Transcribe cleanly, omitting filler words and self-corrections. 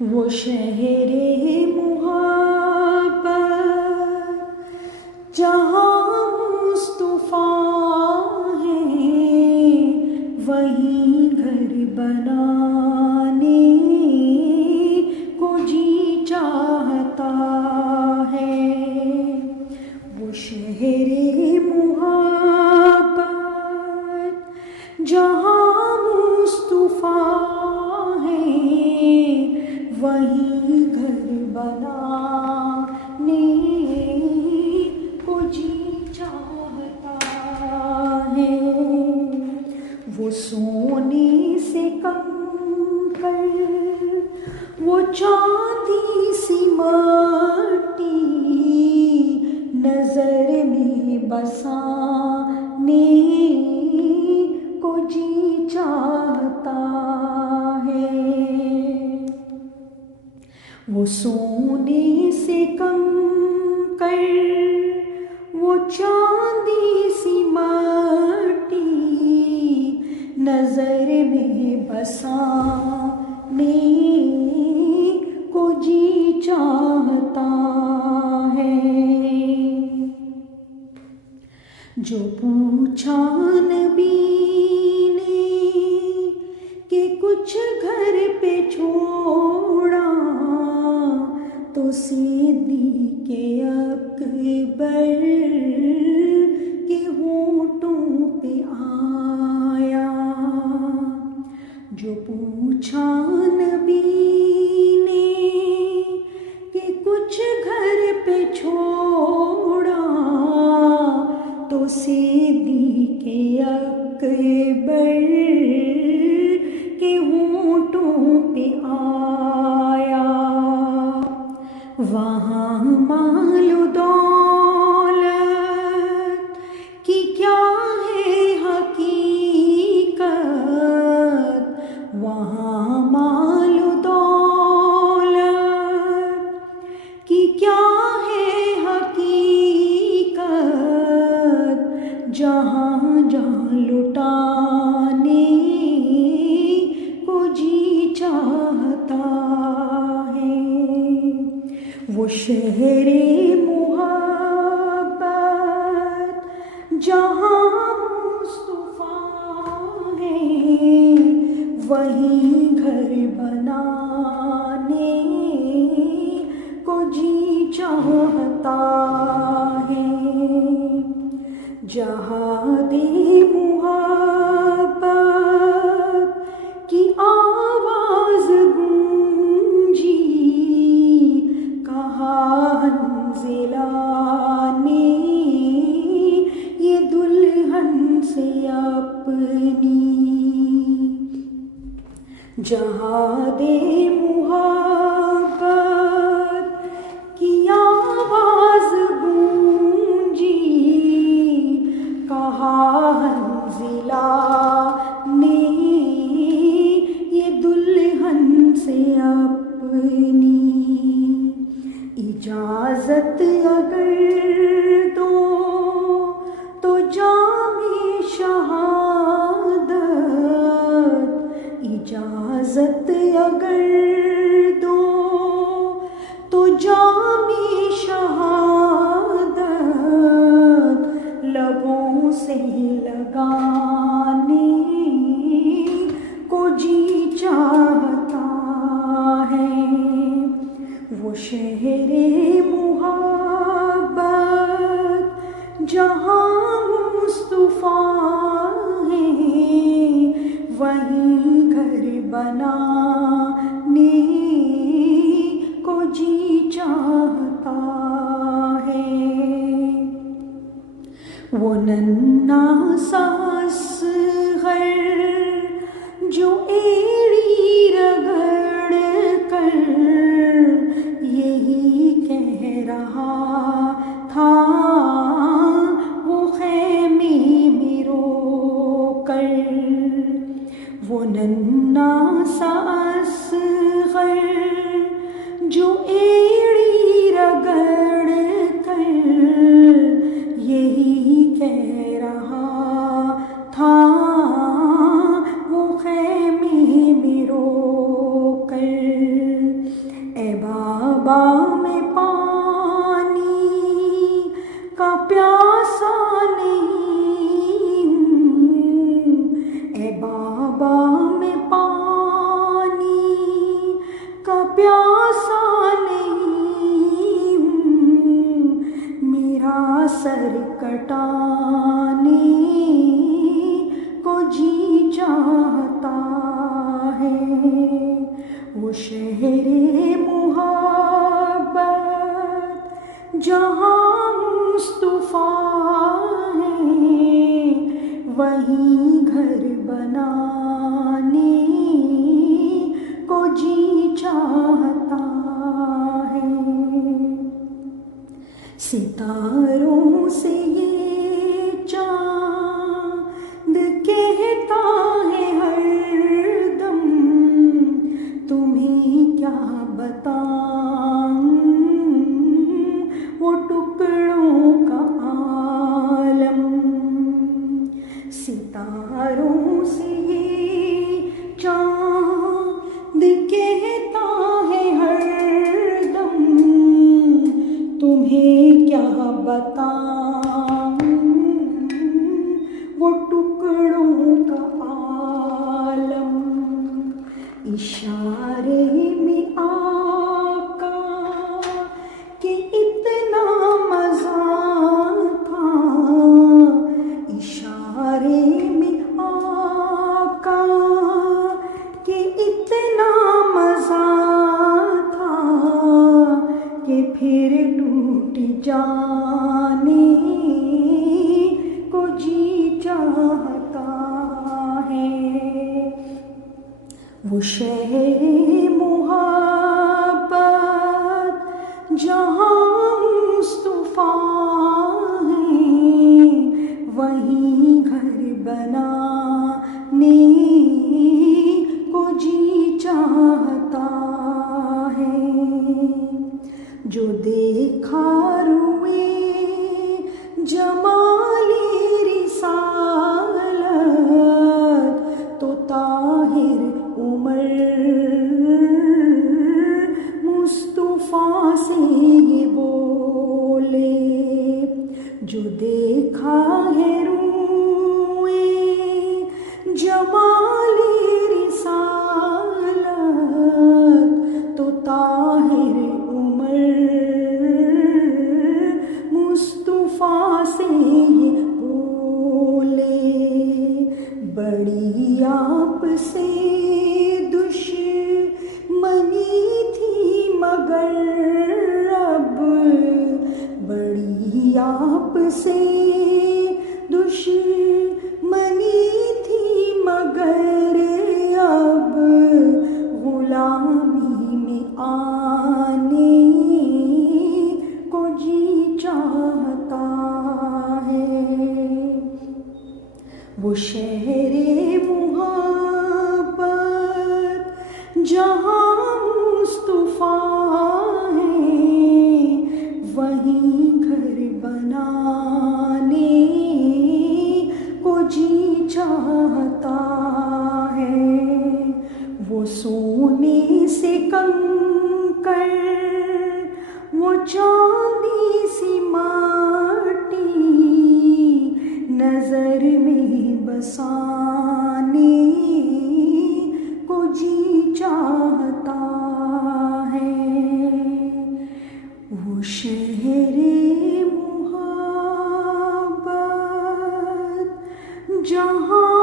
वो शहरे मुहब्बत जहाँ मुस्तफा है, वहीं घर बनाने को जी चाहता है। वो शहरे मुहब्बत जहाँ मुस्तफा है, वहीं घर बनाने को जी चाहता है। वो सोने से कम कर, वो चांदी सी माटी नजर में बसाने को जी चाहता है। वो सोने से कम कर, वो चांदी सी माटी नजर में बसाने को जी चाहता है। जो पूछा नबी ने कि कुछ घर पे छोड़ा, तो सिद्दीक़ अकबर के होठों पे आया। जो पूछा नबी ने कि कुछ घर पे छोड़ा, तो सिद्दीक़ अकबर के होठों पे आया। वहाँ मालो दौलत की क्या है हकीकत, वहाँ मालो दौलत की क्या है हकीकत, जहाँ जहाँ लुटाने को जी चाहता है। वो शहरे मुहब्बत जहाँ मुस्तफा है, वहीं घर बनाने को जी चाहता है। जहाँ दे मुहब्बत की आवाज गूंजी, कहा हंज़िला ने ये दुल्हन से अपनी। जहाँ दे मुहब्बत की आवाज गूंजी, कहा हंज़िला ने ये दुल्हन से अपनी। इजाज़त अगर दो तो जामे शहादत, इजाज़त अगर दो तो जामे शहादत लबों से लगाने को जी चाहता है। वो शहरे मुहब्बत जहाँ मुस्तफा है, वहीं घर बनाने को जी चाहता है। वो नन्हा सा असग़र जो एड़ी रगड़ कर यही कह रहा था, वो ख़ैमे में रो कर। वो नन्हा सा असग़र जो एड़ी रगड़ कर यही कह रहा था, वो ख़ैमे में रो कर। सर कटाने को जी चाहता है। वो शहरे मुहब्बत जहाँ मुस्तफा है, वहीं घर बनाने को जी चाहता है। सितारों से ये चांद कहता है हरदम, तुम्हें क्या बताऊं वो टुकड़ों का आलम। सितारों से ये चांद कहता है हरदम, तुम्हें क्या बताऊं वो टुकड़ों का आलम। इशारे में आका कि इतना मज़ा था, इशारे में आका कि इतना मज़ा था कि फिर टूट जाने को जी चाहता है। वो शहरे मुहब्बत जहाँ मुस्तफा है, वहीं घर बनाने को जी चाहता है। जो देखा रुए जमाली रिसालत, तो ताहिर उमर मुस्तफा से ये बोले। जो देखा है रुए जमाली रिसालत, तो ताहिर मुस्तफा से ये बोले। बड़ी आप से दुश्मनी थी मगर अब, बड़ी आप से दुश्मनी थी मगर अब, गुलामी में आने को जी चाहता है। वो शहरे मुहब्बत जहाँ मुस्तफा है, वहीं घर बनाने को जी चाहता है। वो सोने से कंकर, वो चांदी सी माटी, नजर में बसाने को जी चाहता है। वो शहरे मुहब्बत जहाँ